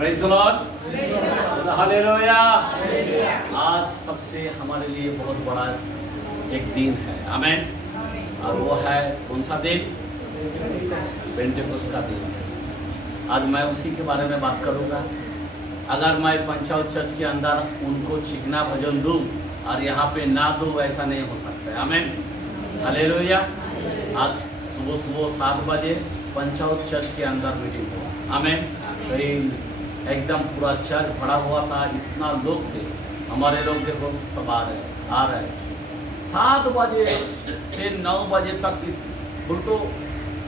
Praise the Lord, hallelujah. आज सबसे हमारे लिए बहुत बड़ा एक दिन है, आमेन। और वो है कौन सा दिन? पेंटेकोस्त का दिन। आज मैं उसी के बारे में बात करूंगा। अगर मैं पंचायत चर्च के अंदर उनको चिकना भजन दूं और यहाँ पे ना दूं, ऐसा नहीं हो सकता है, आमेन, हालेलुया। आज सुबह सुबह 7 बजे पंचायत चर्च के अंदर मीटिंग हुआ, आमेन। एकदम पूरा चर्च भरा हुआ था, इतना लोग थे। हमारे लोग देखो सब आ रहे 7 बजे से 9 बजे तक तो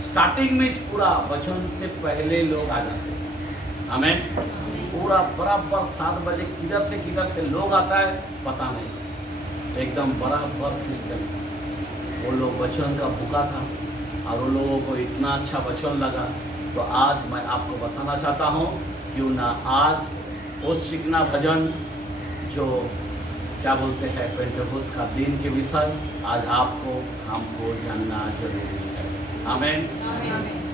स्टार्टिंग में पूरा वचन से पहले लोग आ जाते, आमेन। पूरा बराबर 7 बजे किधर से लोग आता है पता नहीं, एकदम बराबर सिस्टम। वो लोग वचन का भूखा था और वो लोगों को इतना अच्छा वचन लगा। तो आज मैं आपको बताना चाहता हूँ, क्यों ना आज उस चिकना भजन जो क्या बोलते हैं पेंटेकोस्त का दिन के विषय आज आपको हमको जानना जरूरी है, आमेन।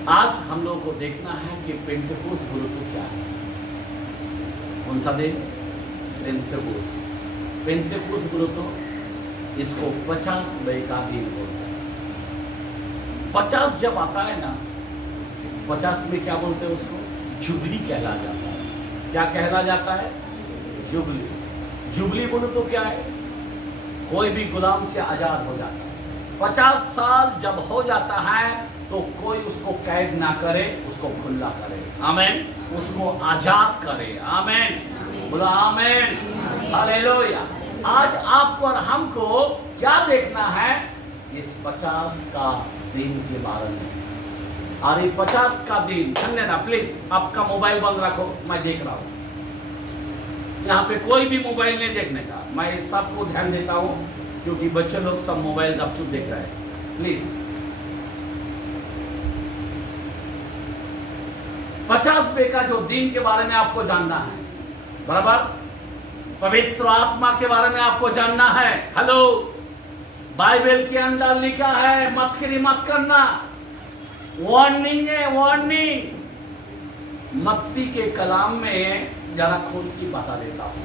आज हम लोग को देखना है कि पेंटेकोस्त गुरुत्व क्या है। कौन सा दिन? पेंटेकोस्त गुरुत्व, इसको 50 मई का दिन बोलते हैं। 50 जब आता है ना, 50 में क्या बोलते हैं उसको? जुबली कहला जाता है। क्या कहला जाता है? जुबली। जुबली बोलो तो क्या है? कोई भी गुलाम से आजाद हो जाता है। 50 साल जब हो जाता है तो कोई उसको कैद ना करे, उसको खुला करे, आमेन। उसको आजाद करे, आमेन। बोला आमेन, हालेलुया। आज आपको और हमको क्या देखना है? इस 50 का दिन के बारे में। और ये 50 का दिन, सुनने ना प्लीज, आपका मोबाइल बंद रखो, मैं देख रहा हूँ। यहाँ पे कोई भी मोबाइल नहीं देखने का, मैं सबको ध्यान देता हूँ क्योंकि बच्चे लोग सब मोबाइल गपचुप देख रहे हैं। प्लीज 50 पे का जो दिन के बारे में आपको जानना है, बराबर। पवित्र आत्मा के बारे में आपको जानना है। हेलो, बाइबल के अंदर लिखा है मस्करी मत करना, वार्निंग है, वार्निंग। मत्ती के कलाम में जरा खोल की बता देता हूं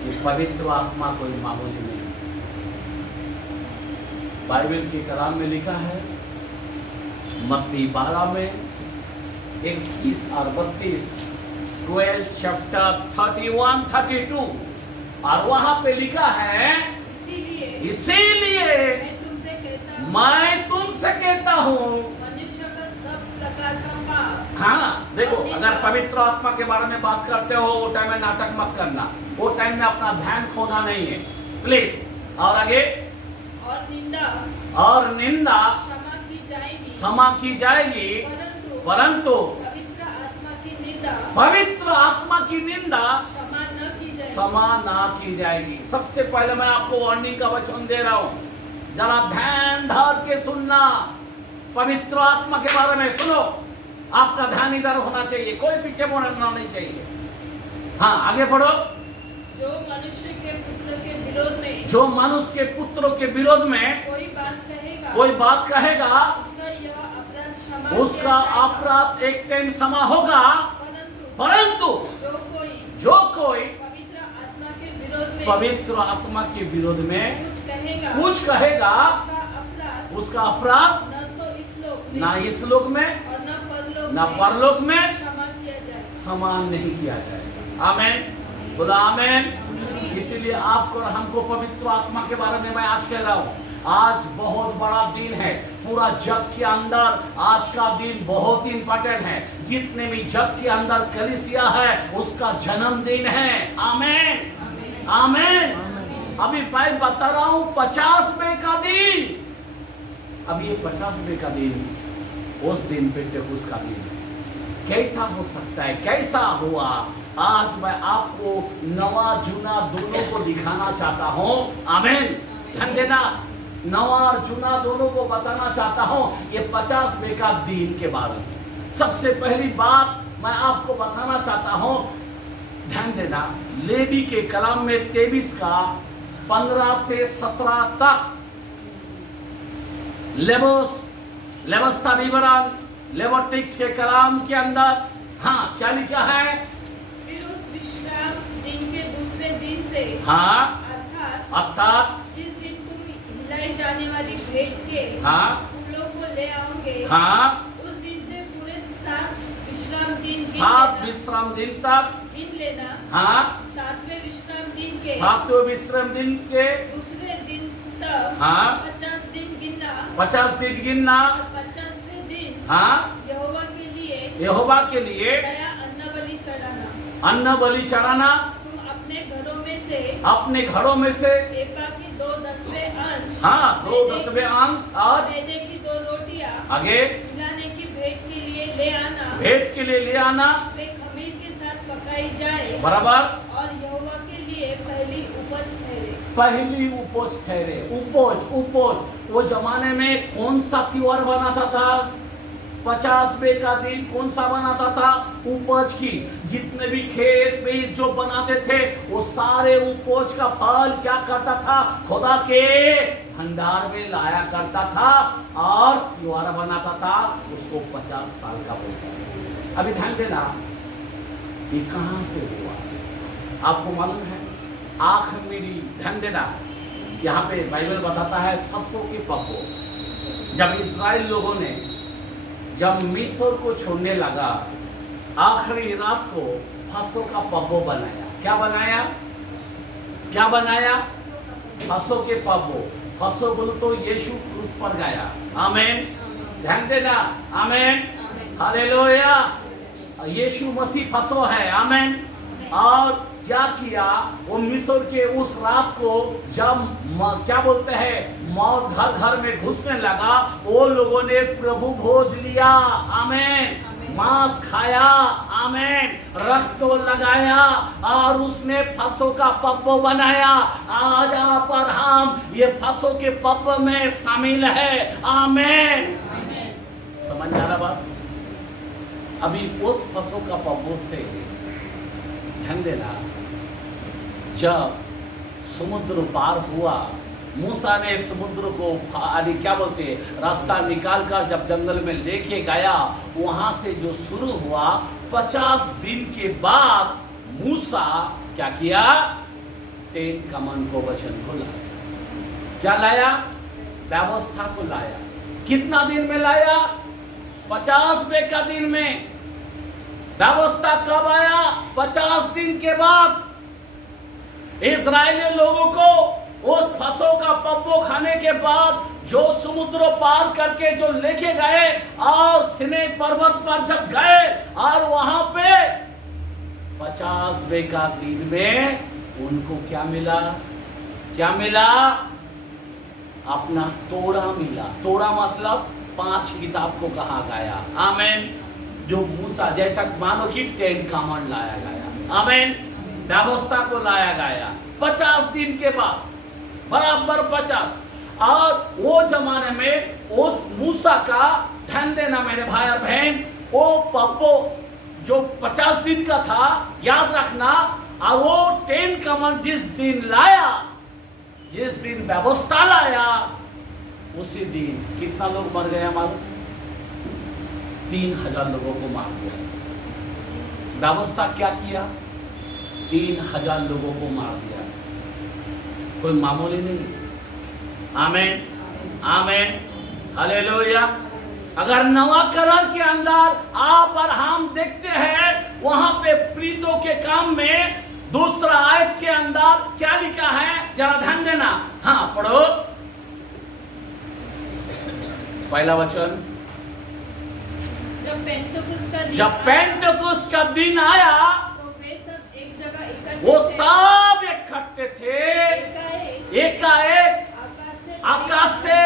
कि पवित्र आत्मा कोई मामूली नहीं। बाइबल के कलाम में लिखा है मत्ती 12 में 21 और 32, 12 चैप्टर 31, 32, और वहां पे लिखा है इसीलिए मैं तुमसे कहता हूं। हाँ, देखो, अगर पवित्र आत्मा के बारे में बात करते हो वो टाइम में नाटक मत करना, वो टाइम में अपना ध्यान खोना नहीं है, प्लीज। और आगे, और निंदा क्षमा की जाएगी, परंतु पवित्र आत्मा की निंदा क्षमा ना की जाएगी। सबसे पहले मैं आपको वार्निंग का वचन दे रहा हूं, जरा ध्यान धर के सुनना। पवित्र आत्मा के बारे में सुनो, आपका ध्यान इधर होना चाहिए, कोई पीछे मुड़ना नहीं चाहिए। हाँ, आगे बढ़ो। जो मनुष्य के पुत्र के विरोध में, जो मनुष्य के पुत्रों के विरोध में कोई बात कहेगा, उसका अपराध एक टाइम क्षमा होगा, परंतु जो कोई पवित्र आत्मा के विरोध में कुछ कहेगा, उसका अपराध ना इस लोक में ना परलोक में क्षमा नहीं किया जाएगा, आमेन। बोला आमेन। इसीलिए आपको और हमको पवित्र आत्मा के बारे में मैं आज कह रहा हूँ। आज बहुत बड़ा दिन है, पूरा जग के अंदर आज का दिन बहुत इंपॉर्टेंट है। जितने भी जग के अंदर कलीसिया है उसका जन्मदिन है, आमेन, आमेन। अभी मैं बता रहा हूँ 50 मई का दिन। अब ये 50 मई का दिन, उस दिन पेंटेकोस्त का दिन कैसा हो सकता है, कैसा हुआ? आज मैं आपको नवा जूना दोनों को दिखाना चाहता हूँ, आमेन। ध्यान देना, नवा और जूना दोनों को बताना चाहता हूँ ये 50 मई का दिन के बारे में। सबसे पहली बात मैं आपको बताना चाहता हूँ, ध्यान देना, लेवी के कलाम में 23 का 15 से 17 तक लेवस्ता विवरण लेविटिक्स के कलाम के अंदर, हाँ, क्या लिखा है? से, हाँ, अर्थात जिस दिन तुम हिलाई जाने वाली भेंट के हाँ, फूलों को ले आओगे, हाँ, उस दिन से पूरे 7 विश्राम दिन 7 विश्राम दिन तक, गिन लेना। हाँ, 7वें विश्राम दिन के 7वें विश्राम दिन के दूसरे दिन तक, हाँ, 50 दिन गिनना, 50 दिन गिनना, और 50वें दिन हाँ, यहोवा के लिए यहोवा के लिए नया अन्न बलि चढ़ाना। अन्न बलि चढ़ाना। तुम अपने घरों में से अपने घरों में से एका की 2/10 अंश, हाँ 2/10 अंश और मैदे की 2 रोटियां आगे खिलाने की भेंट के लिए ले आना। भेंट के लिए ले आना, वे खमीर के साथ पकाई जाए बराबर। और यहोवा के लिए पहली उपज ठहरे। पहली उपज ठहरे। उपज वो जमाने में कौन सा त्योहार बनाता था? 50वें का दिन कौन सा बनाता था? उपज की। जितने भी खेत में जो बनाते थे वो सारे उपज का फल क्या करता था? खुदा के भंडार में लाया करता था और त्योहार बनाता था। उसको 50 साल का बोलता है। अभी ध्यान देना, ये कहां से हुआ आपको मालूम है? आखिर मेरी ध्यान देना, यहाँ पे बाइबल बताता है फसों के पप्पो। जब इस्राएल लोगों ने जब मिस्र को छोड़ने लगा, आखिरी रात को फसों का पब्बो बनाया। क्या बनाया? क्या बनाया? फसों के पब्बो। फसों बोल तो यीशु क्रूस पर गया। आमेन। ध्यान देना, आमेन, हालेलुया। यीशु मसीह फसों है। आमेन। और क्या किया? वो मिस्र के उस रात को जब क्या बोलते हैं मौत घर घर में घुसने लगा, वो लोगों ने प्रभु भोज लिया। आमेन। मांस खाया। आमेन। रक्त तो लगाया और उसने फसों का पब्बो बनाया। आज आप और हम ये फसों के पब्बो में शामिल है। आमेन। समझ आ रहा बात? अभी उस फसों का पब्बो से ध्यान देना, जब समुद्र पार हुआ, मूसा ने समुद्र को क्या बोलते हैं रास्ता निकाल कर जब जंगल में लेके गया, वहां से जो शुरू हुआ 50 दिन के बाद मूसा क्या किया? 10 कमान को वचन को लाया। क्या लाया? व्यवस्था को लाया। कितना दिन में लाया? 50वें का दिन में। व्यवस्था कब आया? 50 दिन के बाद। इस्राएली लोगों को उस फसों का पब्बो खाने के बाद जो समुद्र पार करके जो लेके गए और सिनै पर्वत पर जब गए और वहां पे 50वें का दिन में उनको क्या मिला? क्या मिला? अपना तोरा मिला। तोरा मतलब 5 किताब को कहा गया। आमेन। जो मूसा जैसा मानो कि 10 कमांड लाया गया। आमेन। व्यवस्था को लाया गया 50 दिन के बाद, बराबर 50। और वो जमाने में उस मूसा का ध्यान देना मेरे भाई और बहन, वो पब्बो जो 50 दिन का था, याद रखना। और वो 10 कमांड जिस दिन लाया, जिस दिन व्यवस्था लाया, उसी दिन कितना लोग मर गए मालूम? 3000 लोगों को मार दिया। व्यवस्था क्या किया? 3000 लोगों को मार दिया। कोई मामूली नहीं। आमेन। आमेन। हालेलुया। अगर नवा करार के अंदर आप और हम देखते हैं, वहां पे प्रीतों के काम में दूसरा आयत के अंदर क्या लिखा है? जरा ध्यान देना। हाँ पढ़ो पहला वचन। जब पेंटकुस्त का दिन आया, तो वे सब एक जगह इकट्ठे वो थे। सब इकट्ठे थे। एकाएक आकाश से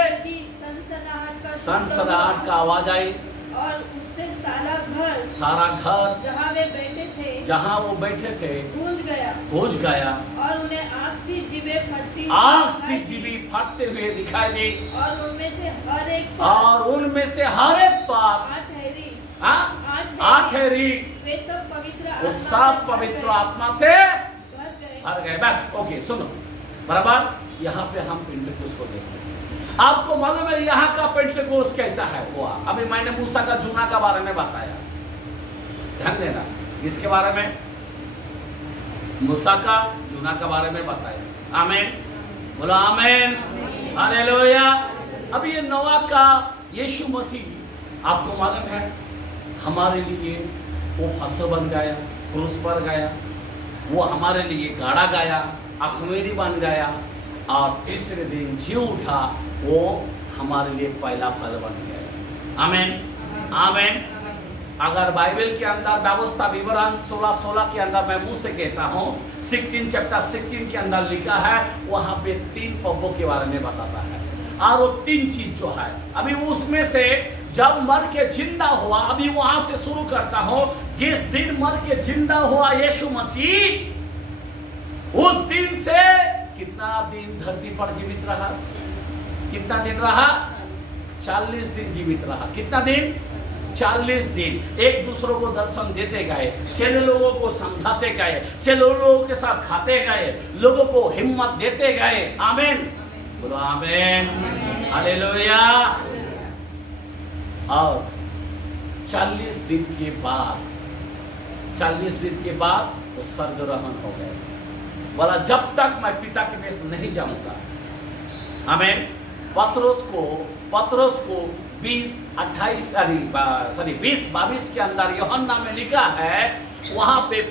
सनसनाहट का आवाज आई और उससे सारा घर जहाँ वे बैठे थे, जहाँ वो बैठे थे गूंज गया और उन्हें आग सी जीवें फटते हुए दिखाई दी। और उनमें से हर एक पर आठेरी वे सब पवित्र वो सब पवित्र आत्मा से भर गए। बस ओके, सुनो बराबर। यहाँ पे हम पेंटेकोस्त को देखते हैं। आपको मालूम है यहाँ का पेंटेकोस्त कैसा है हुआ? अभी मैंने मूसा का जूना का बारे में बताया, ध्यान देना इसके बारे में। मूसा का, यूना के बारे में बताया। आमीन, बोलो आमीन, हालेलुया। अब ये नोआ का यीशु मसीह आपको मालूम है हमारे लिए वो फसह बन गया, क्रूस पर गया, वो हमारे लिए गाड़ा गया, अखमेरी बन गया और तीसरे दिन जी उठा, वो हमारे लिए पहला फल बन गया। आमीन, आमीन। अगर बाइबल के अंदर व्यवस्था विवरण 16:16 के अंदर मैं मुंह से कहता हूँ, 16 चैप्टर 16 के अंदर लिखा है, वहाँ पे 3 पब्बों के बारे में बताता है। और वो 3 चीज जो है, अभी उसमें से जब मर के जिंदा हुआ, अभी वहां से शुरू करता हूं। जिस दिन मर के जिंदा हुआ यीशु मसीह, उस दिन से कितना दिन धरती पर जीवित रहा? कितना दिन रहा? 40 दिन जीवित रहा। कितना दिन? 40 दिन। एक दूसरों को दर्शन देते गए, चलो लोगों को समझाते गए, चलो लोगों के साथ खाते गए, लोगों को हिम्मत देते गए। आमीन, बोलो आमीन, हालेलुया। और 40 दिन के बाद, 40 दिन के बाद वो स्वर्गरोहण हो गए। बोला जब तक मैं पिता के पास नहीं जाऊंगा। आमीन। पतरस को 20:22 के अंदर यूहन्ना में लिखा है, वहां पे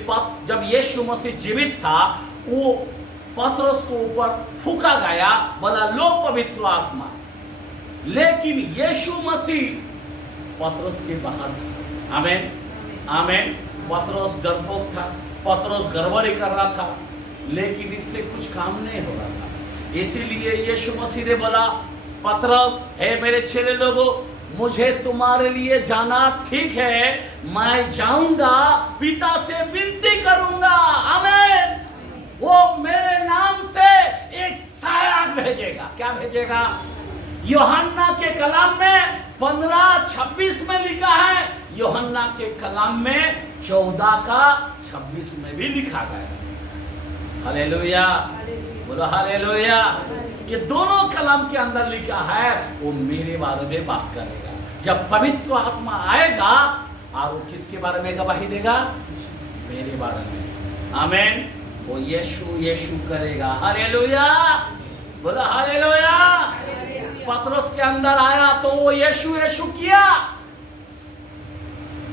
जब यीशु मसीह जीवित था, वो पतरस को ऊपर फूका गया, बोला लो पवित्र आत्मा। लेकिन यीशु मसीह पतरस के बाहर था। आमीन, आमीन। पतरस डरपोक था, पतरस गड़बड़ी कर रहा था, लेकिन इससे कुछ काम नहीं हो रहा था। इसीलिए यीशु मसीह ने बोला, पतरस, हे मेरे चेले लोगों, मुझे तुम्हारे लिए जाना ठीक है, मैं जाऊंगा, पिता से विनती करूंगा। आमीन। वो मेरे नाम से एक सहायक भेजेगा। क्या भेजेगा? यूहन्ना के कलाम में 15:26 में लिखा है, यूहन्ना के कलाम में 14:26 में भी लिखा गया। हालेलुया, बोलो हालेलुया। ये दोनों कलाम के अंदर लिखा है, वो मेरे बारे में बात करेगा। जब पवित्र आत्मा आएगा और वो किसके बारे में गवाही देगा? मेरे बारे में। आमीन। वो यीशु यीशु करेगा। हालेलुया, बोलो हालेलुया। पतरस के अंदर आया तो वो यीशु यीशु किया।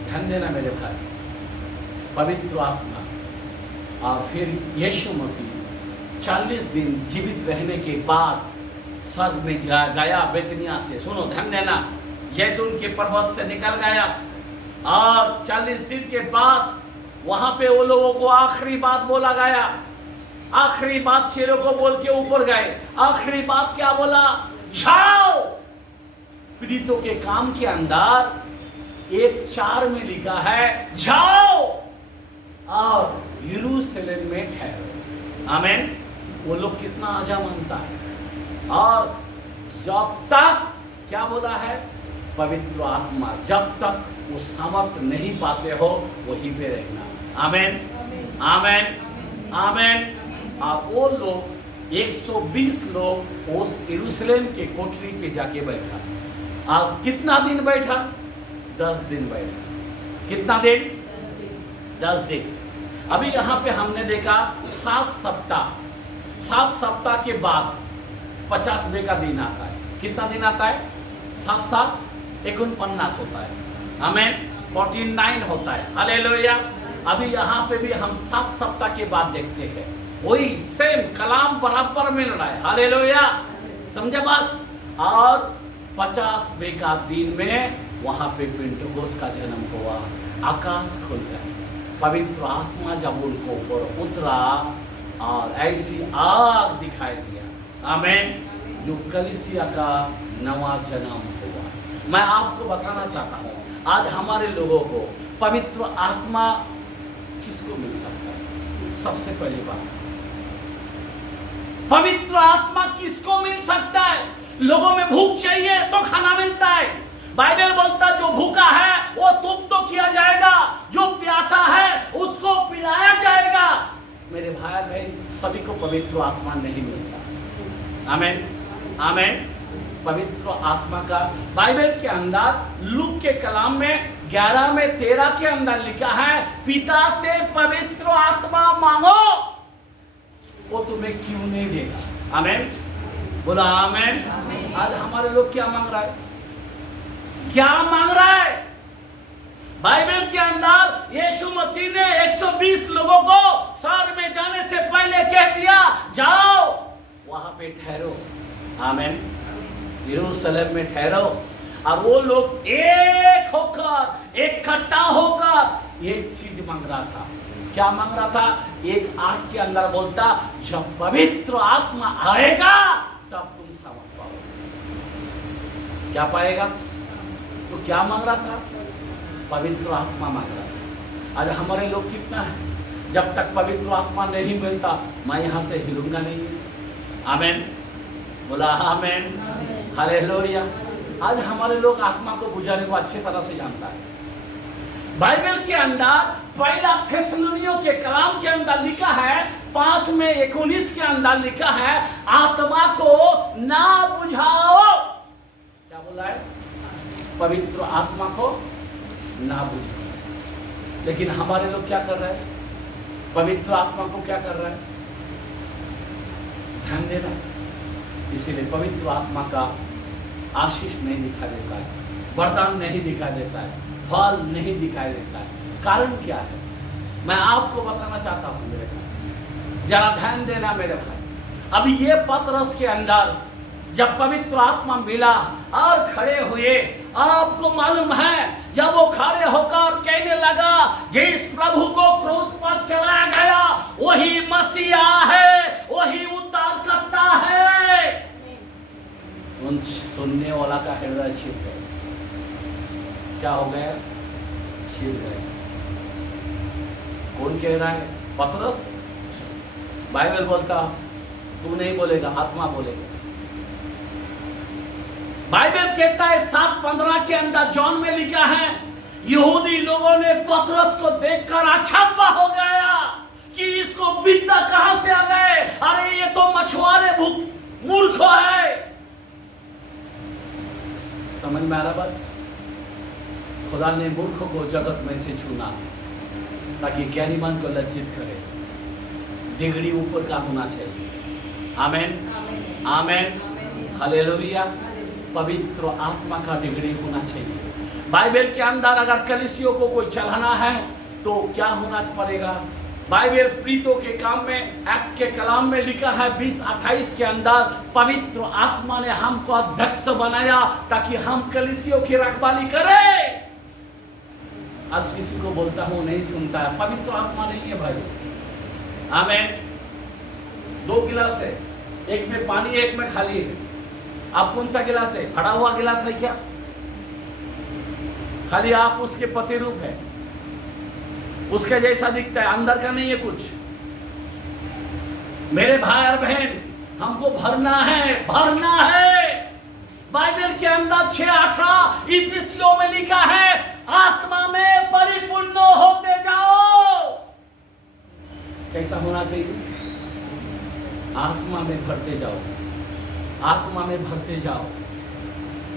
ध्यान देना मेरे भाई, पवित्र आत्मा और फिर यीशु मसीह 40 दिन जीवित रहने के बाद स्वर्ग में गया बेतनिया से। सुनो, ध्यान देना, जैतून के पर्वत से निकल गया और 40 दिन के बाद वहां पे वो लोगों को आखिरी बात बोला गया। आखिरी बात चेलों को बोल के ऊपर गए। आखिरी बात क्या बोला? जाओ। पीड़ितों के काम के अंदर 1:4 में लिखा है, जाओ और यरूशलेम में ठहरो। आमीन। वो लोग कितना आजा मानता है। और जब तक क्या बोला है? पवित्र आत्मा, जब तक वो सामर्थ नहीं पाते हो वहीं पे रहना। आमीन, आमीन, आमीन। और वो लोग 120 लोग उस यरूशलेम के कोठरी पे जाके बैठा। और कितना दिन बैठा? 10 दिन बैठा। कितना दिन? 10 दिन। अभी यहाँ पे हमने देखा 7 सप्ताह के बाद 50वें का दिन आता है। कितना दिन आता है? 7 49 होता है। आमीन। 49 होता है। हालेलुया। अभी यहाँ पे भी हम 7 सप्ताह के बाद देखते हैं, वही सेम कलाम बराबर मिल रहा है। हालेलुया, समझे बात? और 50वें का दिन में वहां पे पेंटेकोस्त का जन्म हुआ। आकाश खुल गया, पवित्र आत्मा जब उनको ऊपर उतरा और ऐसी आग दिखाई दिया। आमीन। जो कलीसिया का नवा जन्म हुआ। मैं आपको बताना चाहता हूँ, आज हमारे लोगों को पवित्र आत्मा किसको मिल सकता है? सबसे पहली बात, पवित्र आत्मा किसको मिल सकता है? लोगों में भूख चाहिए तो खाना मिलता है। बाइबल बोलता है जो भूखा है वो तुम तो किया जाएगा, जो प्यासा है उसको पिलाया जाएगा। मेरे भाई बहन, सभी को पवित्र आत्मा नहीं मिलता। आमीन, आमीन। पवित्र आत्मा का बाइबल के अंदर लूक के कलाम में 11 में 13 के अंदर लिखा है, पिता से पवित्र आत्मा मांगो, वो तुम्हें क्यों नहीं देगा। आमेन, बोला आमेन। आज हमारे लोग क्या मांग रहा है, क्या मांग रहा है? बाइबल के अंदर यीशु मसीह ने 120 लोगों को स्वर्ग में जाने से पहले कह दिया, जाओ वहां पे ठहरो। आमेन, यरूशलेम में ठहरो। और वो लोग एक होकर, इकट्ठा होकर एक चीज मांग रहा था। क्या मांग रहा था? 1:8 के अंदर बोलता, जब पवित्र आत्मा आएगा तब तुम समझ पाओगे। क्या पाएगा? तो क्या मांग रहा था? पवित्र आत्मा मांग रहा था। आज हमारे लोग कितना है, जब तक पवित्र आत्मा नहीं मिलता मैं यहां से हिलूंगा नहीं। आमेन, बोला आमेन, हालेलुया। आज हमारे लोग आत्मा को बुझाने को अच्छी तरह से जानता है। बाइबल के अंदर पहला थिस्सलुनीयों के कलाम के अंदर लिखा है, 5 में 19 के अंदर लिखा है, आत्मा को ना बुझाओ। क्या बोला है? पवित्र आत्मा को ना बुझाओ। लेकिन हमारे लोग क्या कर रहे हैं? पवित्र आत्मा को क्या कर रहे हैं? ध्यान देना। इसीलिए पवित्र आत्मा का आशीष नहीं दिखा देता है, वरदान नहीं दिखा देता है, फल नहीं दिखाई देता है। कारण क्या है? मैं आपको बताना चाहता हूं मेरे भाई, जरा ध्यान देना मेरे भाई। अभी ये पतरस के अंदर जब पवित्र आत्मा मिला और खड़े हुए, आपको मालूम है जब वो खड़े होकर कहने लगा, जिस प्रभु को क्रूस पर चलाया गया वही मसीहा है, वही उद्धार करता है, उन सुनने वाला का हृदय छिप गया। क्या हो गया? छिप गया। कौन कह रहा है? पतरस। बाइबल बोलता तू नहीं बोलेगा, आत्मा बोलेगा। बाइबल कहता है 7:15 के अंदर जॉन में लिखा है, यहूदी लोगों ने पतरस को देखकर अचंभा हो गया कि इसको विद्या कहां से आ गए, अरे ये तो मछुआरे मूर्ख है। समझ में आ रहा बात? खुदा ने मूर्ख को जगत में से चुना ताकि ज्ञानीमान को लज्जित करे। डिग्री ऊपर का होना चाहिए। आमेन, आमेन, हालेलुया। पवित्र आत्मा का डिग्री होना चाहिए। बाइबल के अंदर अगर कलीसियों को कोई चलाना है तो क्या होना पड़ेगा? बाइबल प्रीतों के काम में, एक्ट के कलाम में लिखा है 20:28 के अंदर, पवित्र आत्मा ने हमको अध्यक्ष बनाया ताकि हम कलीसियों की रखवाली करें। आज किसी को बोलता हूं नहीं सुनता है, पवित्र आत्मा नहीं है भाई। आमेन। 2 गिलास है, एक में पानी एक में खाली है। आप कौन सा गिलास है? भरा हुआ गिलास है क्या? खाली आप उसके प्रतिरूप है, उसके जैसा दिखता है, अंदर का नहीं है कुछ। मेरे भाई और बहन, हमको भरना है, भरना है। बाइबल के अंदर 6:18 इफिसियों में लिखा है, आत्मा में परिपूर्ण होते जाओ। कैसा होना चाहिए? आत्मा में भरते जाओ, आत्मा में भरते जाओ।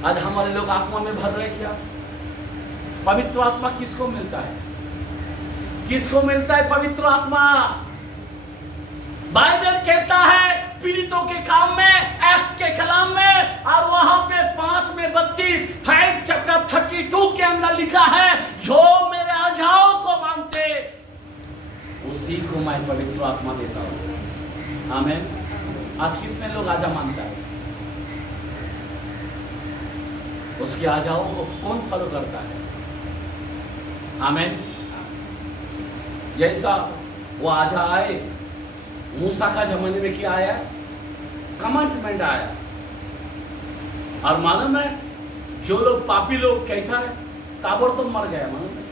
आज हमारे लोग आत्मा में भर रहे क्या? पवित्र आत्मा किसको मिलता है? किसको मिलता है पवित्र आत्मा? बाइबल कहता है पीड़ितों के काम में, एक्ट के कलाम में, और वहां पे 5 में 32 5 चैप्टर 32 के अंदर लिखा है, जो मेरे अजाओ को मानते उसी को मैं पवित्र आत्मा देता हूं। आमीन। आज कितने लोग आजा मानता है? उसके आजाओं को कौन फॉलो करता है? आमीन। जैसा वो आजा आए, मूसा का जमाने में क्या आया? कमांडमेंट आया। और मालूम है जो लोग पापी लोग कैसा है, ताबड़तोड़ मर गया मालूम है।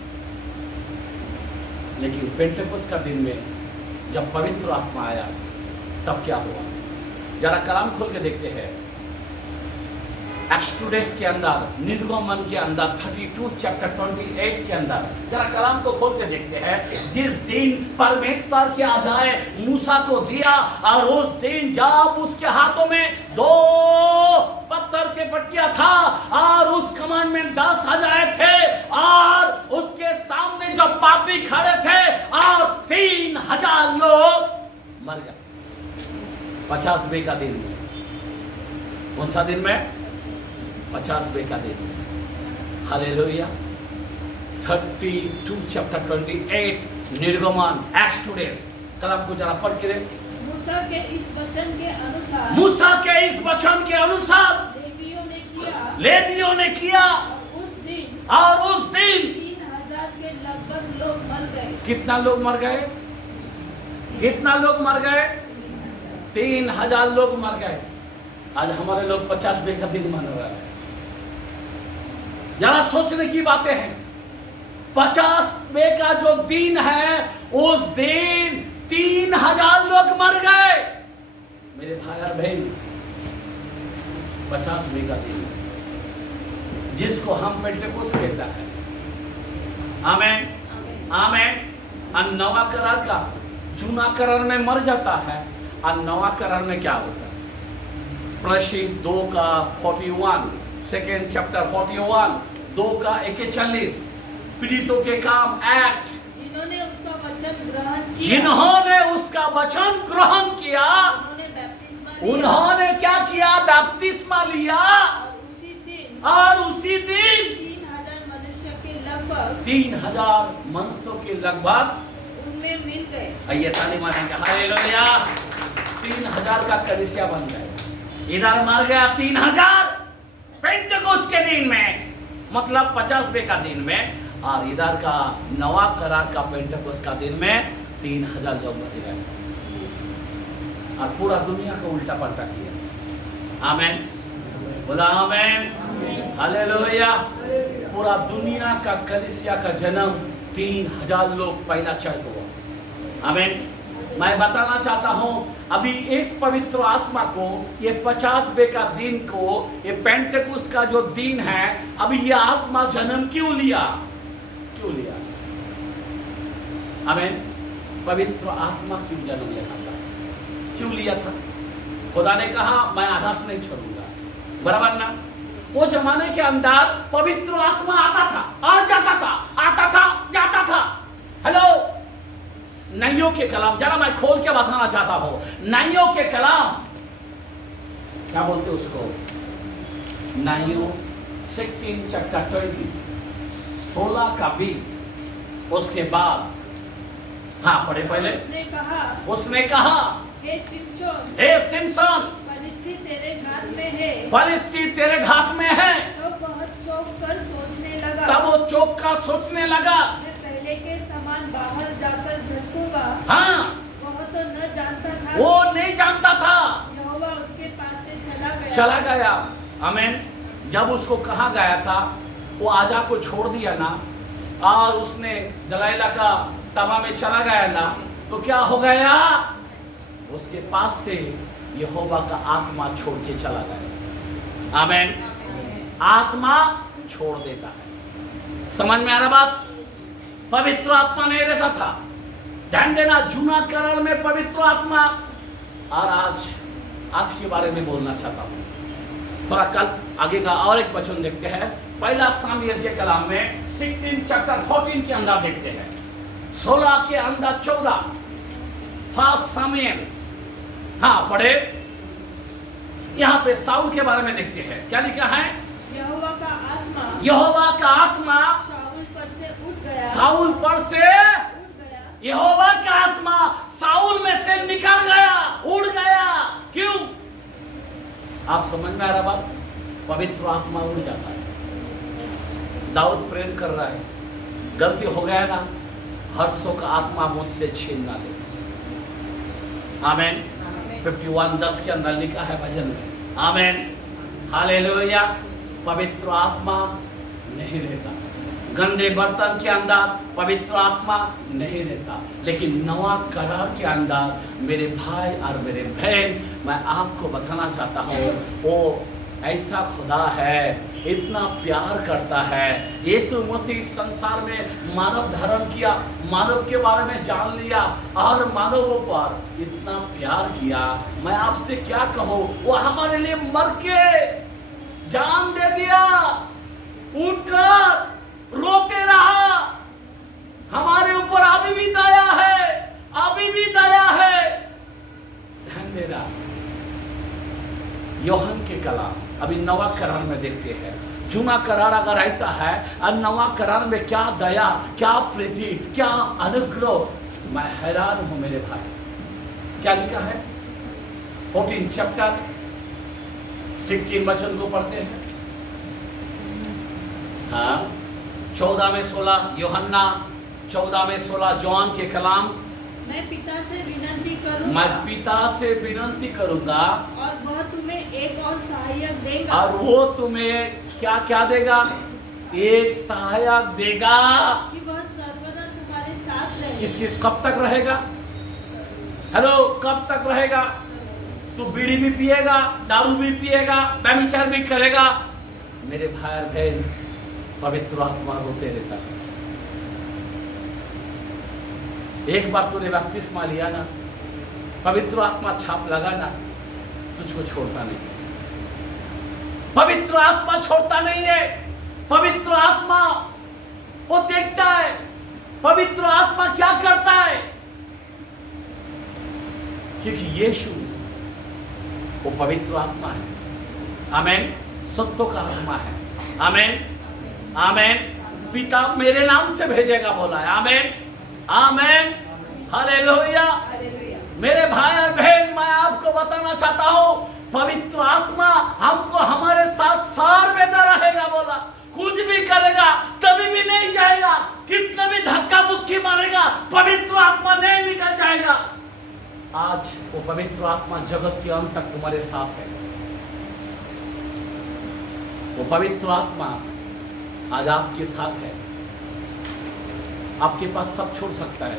लेकिन पेंटेकोस्त का दिन में जब पवित्र आत्मा आया तब क्या हुआ? जरा कलाम खोल के देखते हैं। एक्सोडस के अंदर, निर्गमन के अंदर 32 चैप्टर 28 के अंदर जरा कलाम को खोल के देखते हैं। जिस दिन परमेश्वर के आजाए मूसा को दिया, और उस दिन जब उसके हाथों में 2 पत्थर पत्थर के पटिया था और उस कमांड में 10,000 थे और उसके सामने जो पापी खड़े थे और 3,000 लोग मर गए 50वें का दिन में। कौन सा दिन में? 50वें का दिन में। हालेलुया। 32 चैप्टर 28 निर्गमन एक्ट्स टू डेज। कलम को जरा पढ़ के दे। मूसा के इस वचन के अनुसार लेवियों ने किया और उस दिन 3,000 के लगभग लोग मर गए। कितना लोग मर गए? कितना लोग मर गए? 3,000 लोग मर गए। आज हमारे लोग 50वें का दिन मना रहे हैं। जरा सोचने की बातें हैं। 50वें का जो दिन है उस दिन 3,000 लोग मर गए। मेरे भाई और बहन, 50वें का दिन जिसको हम पेंटेकोस्त कहता है। आमेन आमेन। और नवा करार का जूना करार में मर जाता है और नवा करार में क्या होता है? प्रशीद 2 का 41, सेकेंड चैप्टर 41 2 का 41, पीड़ितों के काम एक्ट, जिन्होंने उसका वचन ग्रहण किया उन्होंने क्या किया? बपतिस्मा लिया। और उसी दिन 3,000 मनुष्य के लगभग 3,000 मनुष्यों के लगभग उनमें मिल गए। आइए ताली मारेंगे। हालेलुया। 3,000 का कलीसिया बन गए। इधर मर गया 3,000 पेंटेकोस्त के दिन में, मतलब 50वें का दिन में, और इधर का नवा करार का पेंटेकोस्त का दिन में 3,000 लोग बच गए और पूरा दुनिया को उल्टा पलटा किया। आमेन। बोला आमेन। हालेलुया। पूरा दुनिया का कलीसिया का जन्म 3,000 लोग पहला चर्च हुआ। आमेन। मैं बताना चाहता हूं अभी इस पवित्र आत्मा को, ये 50वें का दिन को, ये पेंटेकोस्त का जो दिन है, अभी ये आत्मा जन्म क्यों लिया? क्यों लिया? आमेन। पवित्र आत्मा क्यों जन्म लेना चाहता? क्यों लिया था? खुदा ने कहा मैं अनाथ नहीं छोड़ूंगा, बराबर ना? वो जमाने के अंदर पवित्र आत्मा आता था और जाता था, आता था जाता था। हेलो, नाइयों के कलाम, जरा मैं खोल के बताना चाहता हूं। नाइयों के कलाम क्या बोलते उसको? नाइयों 16 चैप्टर 20 16 का 20। उसके बाद हाँ पढ़े पहले। उसने कहा हे सिमसोन, फलिस्ती तेरे घात में है। फलिस्ती तेरे घात में है। तो बहुत चौंक कर सोचने लगा। तब वो चौंक कर सोचने लगा, मैं पहले के समान बाहर जाकर झटकूंगा। हाँ, वह तो न जानता था, वो नहीं जानता था। यहोवा उसके पास से चला गया। आमीन। जब उसको कहा गया था, वो आजा को छोड़ दिया ना, और उसने दलाइला का तवा में चला गया ना, तो क्या हो गया? उसके पास से यहोवा का आत्मा छोड़ के चला गया। आमीन। आत्मा छोड़ देता है। समझ में आ रहा बात? पवित्र आत्मा नहीं रहता था। ध्यान देना, जूना करार में पवित्र आत्मा, और आज के बारे में बोलना चाहता हूं। थोड़ा कल आगे का और एक वचन देखते हैं। पहला सामुएल के कलाम में 16 चैप्टर 14 के अंदर देखते हैं, 16 के अंदर 14। फर्स्ट सामुएल, हाँ पढ़े। यहाँ पे साउल के बारे में देखते हैं, क्या लिखा है? यहोवा का आत्मा शाऊल पर से उठ गया। साउल पर से यहोवा का आत्मा साउल में से निकल गया, उड़ गया। क्यों? आप समझ में आ रहा बात? पवित्र आत्मा उड़ जाता है। दाऊद प्रेम कर रहा है, गलती हो गया ना, हर्षों का आत्मा मुझसे छीन ना ले। आमीन। 51:10 के अंदर लिखा है भजन में। आमीन। हालेलुया। पवित्र आत्मा नहीं रहता। गंदे बर्तन के अंदर पवित्र आत्मा नहीं रहता, लेकिन नवा करार के अंदर मेरे भाई और मेरे बहन, मैं आपको बताना चाहता हूँ, वो ऐसा खुदा है, इतना प्यार करता है। यीशु मसीह संसार में मानव धारण किया, मानव के बारे में जान लिया और मानवों पर इतना प्यार किया। मैं आपसे क्या कहूँ, वो हमारे लिए मर के जान दे दिया, उठकर रोते रहा। हमारे ऊपर अभी भी दया है, अभी भी दया है। ध्यान दे रहा। यूहन्ना के कलाम अभी नवा करार में देखते हैं। जूना करार अगर ऐसा है और नवा करार में क्या दया, क्या प्रीति, क्या अनुग्रह, मैं हैरान हूं मेरे भाई। क्या लिखा है 14 चैप्टर 16 वचन को पढ़ते हैं। हाँ, 14 में 16 यूहन्ना, 14 में 16 जॉन के कलाम। मैं पिता से विनती करूंगा, मैं पिता से विनती करूंगा और वह तुम्हें एक और सहायक देगा। और वो तुम्हें क्या क्या देगा? एक सहायक देगा कि वह सर्वदा तुम्हारे साथ रहे। किसके, कब तक रहेगा? हेलो, कब तक रहेगा? तू बीड़ी भी पिएगा, दारू भी पिएगा, व्यभिचार भी करेगा, मेरे भाई और बहन, पवित्र आत्मा रोते रहता है। एक बार तूने बपतिस्मा लिया ना, पवित्र आत्मा छाप लगा ना, तुझको छोड़ता नहीं। पवित्र आत्मा छोड़ता नहीं है। पवित्र आत्मा वो देखता है, पवित्र आत्मा क्या करता है, क्योंकि यीशु वो पवित्र आत्मा है। आमेन। सत्य का आत्मा है। आमेन, आमेन। पिता मेरे नाम से भेजेगा बोला है। आमेन, आमेन, हालेलुया। मेरे भाई और बहन, मैं आपको बताना चाहता हूं, पवित्र आत्मा हमको हमारे साथ सर्वदा रहेगा बोला। कुछ भी करेगा तभी भी नहीं जाएगा, कितना भी धक्का मुक्की मारेगा, पवित्र आत्मा नहीं निकल जाएगा। आज वो पवित्र आत्मा जगत के अंत तक तुम्हारे साथ है। वो पवित्र आत्मा आज आपके साथ है। आपके पास सब छोड़ सकता है।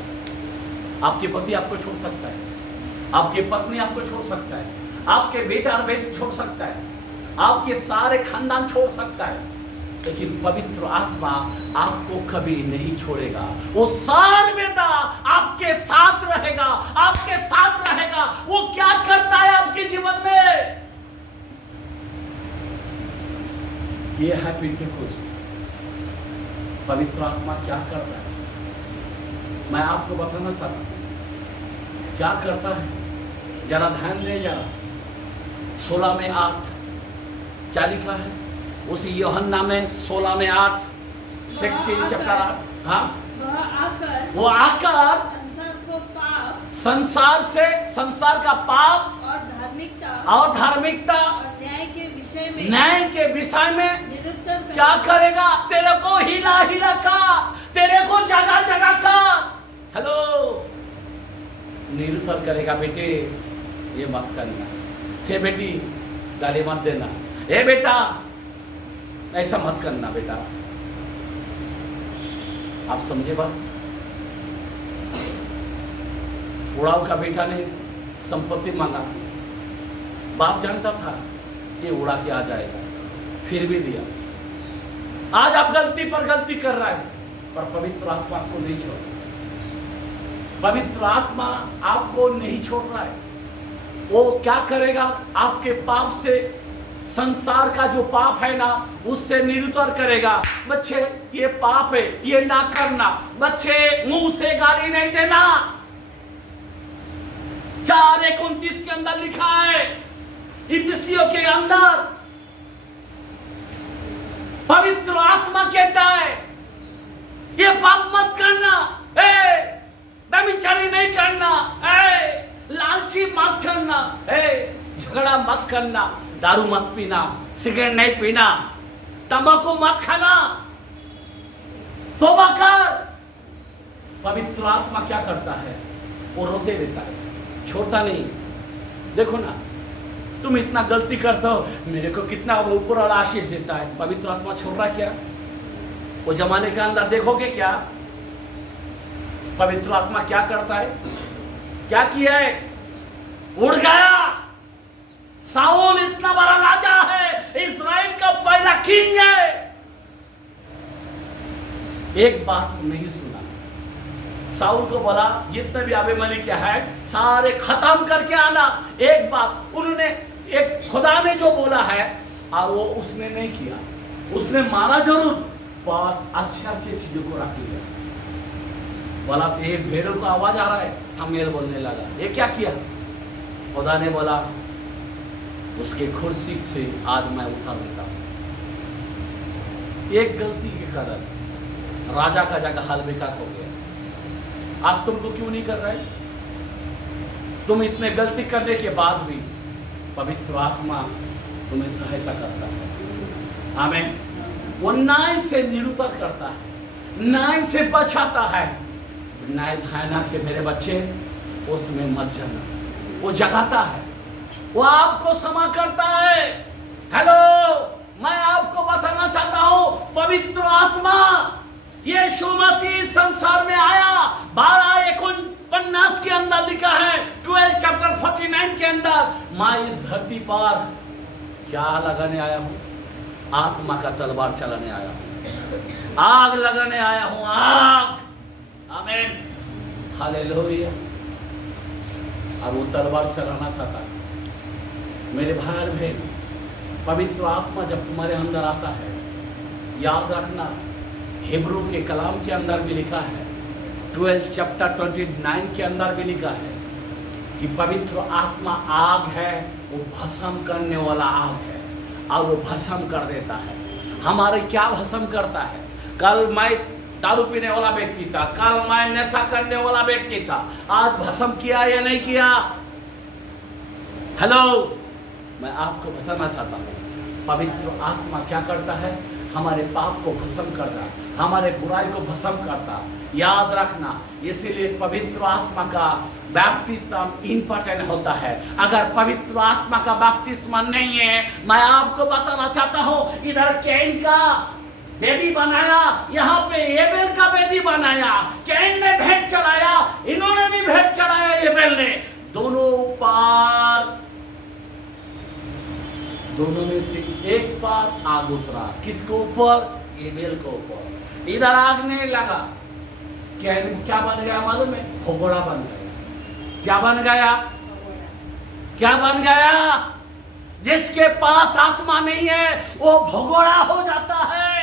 आपके पति आपको छोड़ सकता है, आपकी पत्नी आपको छोड़ सकता है, आपके बेटा और बेटी छोड़ सकता है, आपके सारे खानदान छोड़ सकता है, लेकिन पवित्र आत्मा आपको कभी नहीं छोड़ेगा। वो सर्वदा आपके साथ रहेगा, आपके साथ रहेगा। वो क्या करता है आपके जीवन में, ये है पेंटेकोस्ट। पवित्र आत्मा क्या करता है, मैं आपको बताना चाहता हूं क्या करता है। जरा ध्यान दे, जरा 16 में 8 क्या लिखा है उसी यूहन्ना में 16 में 8 16 चैप्टर 8। हाँ, वो आकर संसार से, संसार का पाप और धार्मिकता और न्याय के विषय में निरुत्तर क्या करेगा? तेरे को हिला हिला का, तेरे को जगह जगह का, हेलो, निरुत्तर करेगा। बेटे ये मत करना, हे बेटी गाली मत देना, हे बेटा ऐसा मत करना बेटा। आप समझे बात? उड़ाव का बेटा ने संपत्ति मांगा, बाप जानता था ये उड़ा के आ जाएगा, फिर भी दिया। आज आप गलती पर गलती कर रहा है, पर पवित्र आत्मा आपको नहीं छोड़, पवित्र आत्मा आपको नहीं छोड़ रहा है। वो क्या करेगा? आपके पाप से, संसार का जो पाप है ना, उससे निरुत्तर करेगा। बच्चे ये पाप है, ये ना करना। बच्चे मुंह से गाली नहीं देना। 4:29 के अंदर लिखा है, इफिसियों के अंदर पवित्र आत्मा कहता है ये पाप मत करना, व्यभिचारी नहीं करना, लालची मत करना, झगड़ा मत करना, दारू मत पीना, सिगरेट नहीं पीना, तंबाकू मत खाना, तौबा कर। पवित्र आत्मा क्या करता है? वो रोते रहता है, छोड़ता नहीं। देखो ना, तुम इतना गलती करते हो, मेरे को कितना वो ऊपर वाला आशीष देता है, पवित्र आत्मा छोड़ रहा क्या? वो जमाने के अंदर देखोगे क्या पवित्र आत्मा क्या करता है? क्या किया है? उड़ गया। साउल इतना बड़ा राजा है, इस्राएल का पहला किंग है, एक बात नहीं सुना। साउल को बोला जितने भी अबीमेलेक है सारे खत्म करके आना। एक बात उन्होंने, एक खुदा ने जो बोला है और वो उसने नहीं किया, उसने मारा जरूर पर अच्छे चीजों को रख लिया। बोला तो ये भेड़ों का आवाज आ रहा है। शमूएल बोलने लगा ये क्या किया? खुदा ने बोला उसके कुर्सी से आज मैं उठा देता हूं। एक गलती के कारण राजा का जगह हाल बेकार हो गया। आज तुमको क्यों नहीं कर रहे? तुम इतने गलती करने के बाद भी पवित्र आत्मा तुम्हें सहायता करता है। आमीन। वो न्याय से निरुतर करता है, न्याय से बचाता है। न्याय भाना के मेरे बच्चे उसमें मत जाना, वो जगाता है, वो आपको क्षमा करता है। हेलो, मैं आपको बताना चाहता हूं पवित्र आत्मा यीशु मसीह संसार में आया 12:49 के अंदर लिखा है, 12 चैप्टर 49 के अंदर, मैं इस धरती पर क्या लगाने आया हूं? आत्मा का तलवार चलाने आया हूं, आग लगाने आया हूं, आग। आमीन, हालेलुया। और वो तलवार चलाना चाहता है। मेरे भाई बहन, पवित्र आत्मा जब तुम्हारे अंदर आता है, याद रखना हिब्रू के कलाम के अंदर भी लिखा है, 12 चैप्टर 29 के अंदर भी लिखा है कि पवित्र आत्मा आग है, वो भस्म करने वाला आग है और वो भस्म कर देता है। हमारे क्या भस्म करता है? कल मैं दारू पीने वाला व्यक्ति था, कल मैं नशा करने वाला व्यक्ति था, आज भस्म किया या नहीं किया? हेलो, मैं आपको बताना चाहता हूँ पवित्र आत्मा क्या करता है? हमारे पाप को भस्म करता, हमारे बुराई को भस्म करता। याद रखना, इसीलिए पवित्र आत्मा का बैप्टिस्म इंपॉर्टेंट होता है। अगर पवित्र आत्मा का बैप्टिस्म नहीं है, मैं आपको बताना चाहता हूँ, इधर कैन का वेदी बनाया, यहाँ पे एबेल का वेदी बनाया। कैन ने भेंट चढ़ाया, इन्होंने भी भेंट चढ़ाया, एबेल ने। दोनों पार, दोनों में से एक बार आग उतरा। किसको ऊपर? एबेल को ऊपर। इधर आग नहीं लगा। क्या बन गया मालूम है? भगोड़ा बन गया। क्या बन गया? क्या बन गया? जिसके पास आत्मा नहीं है वो भगोड़ा हो जाता है।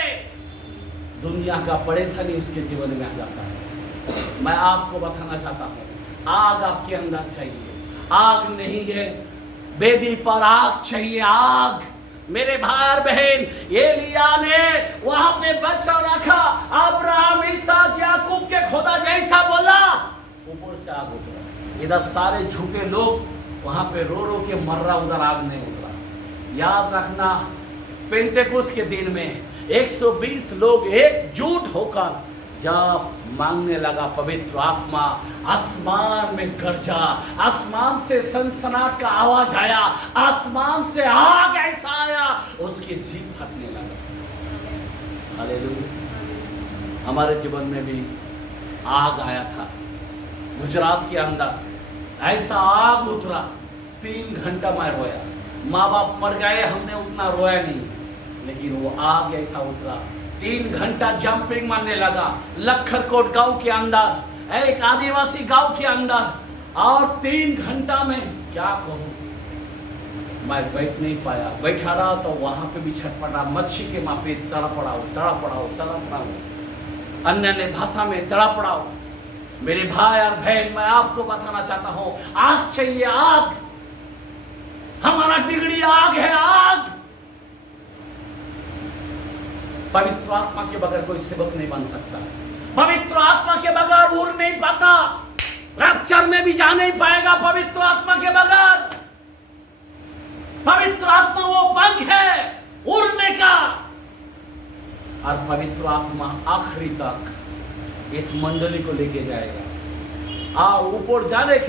दुनिया का परेशानी उसके जीवन में आ जाता है। मैं आपको बताना चाहता हूँ, आग आपके अंदर चाहिए। आग नहीं है, वेदी पर आग चाहिए, आग। मेरे भाई बहन, एलिया ने वहां पे बच्चा रखा, अब्राहम, इसहाक, याकूब के खुदा जैसा बोला, ऊपर से आग उतरा। इधर सारे झूठे लोग वहां पे रो रो के मर रहा, उधर आग नहीं उतरा। याद रखना, पेंटेकोस्त के दिन में 120 लोग एकजुट होकर जब मांगने लगा पवित्र आत्मा, आसमान में गरजा, आसमान से सनसनाहट का आवाज आया, आसमान से आग ऐसा आया, उसकी जीभ फटने लगा। हालेलुया। हमारे जीवन में भी आग आया था। गुजरात के अंदर ऐसा आग उतरा, 3 घंटा मैं रोया। माँ बाप मर गए, हमने उतना रोया नहीं, लेकिन वो आग ऐसा उतरा। 3 घंटा जंपिंग मारने लगा। लखरकोट गांव के अंदर, एक आदिवासी गांव के अंदर, और 3 घंटा में क्या कहूँ, मैं बैठ नहीं पाया। बैठा रहा तो वहां पे भी छटपटा, मच्छी के मापे तड़पड़ाओ तड़पड़ाओ तड़पड़ाओ, अन्य अन्य भाषा में तड़पड़ाओ। मेरे भाई और बहन, मैं आपको बताना चाहता हूँ, आग चाहिए, आग। हमारा डिग्री आग है, आग। पवित्र आत्मा के बगैर कोई सेवक नहीं बन सकता। पवित्र आत्मा के बगैर उड़ नहीं पाता। रैप्चर में भी जा नहीं पाएगा पवित्र आत्मा के बगैर। पवित्र आत्मा वो पंख है उड़ने का, और पवित्र आत्मा आखिरी तक इस मंडली को लेके जाएगा। ऊपर जाने के